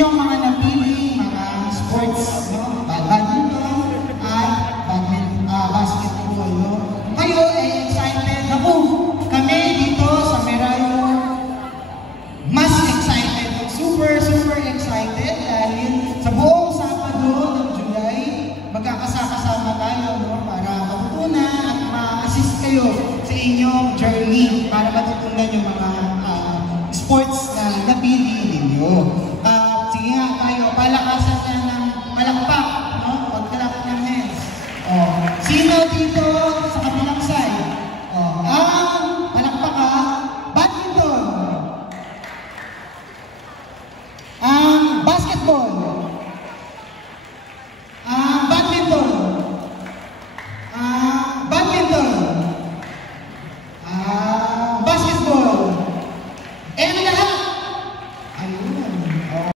inyong mga napili, mga sports, no? Badminton at basketball, no? Kayo ay excited. Ako, kami dito sa Merayo, mas excited. Super excited dahil sa buong Sabado ng July, magkakasama tayo, no? Para matutunan at ma-assist kayo sa inyong journey para matutunan yung mga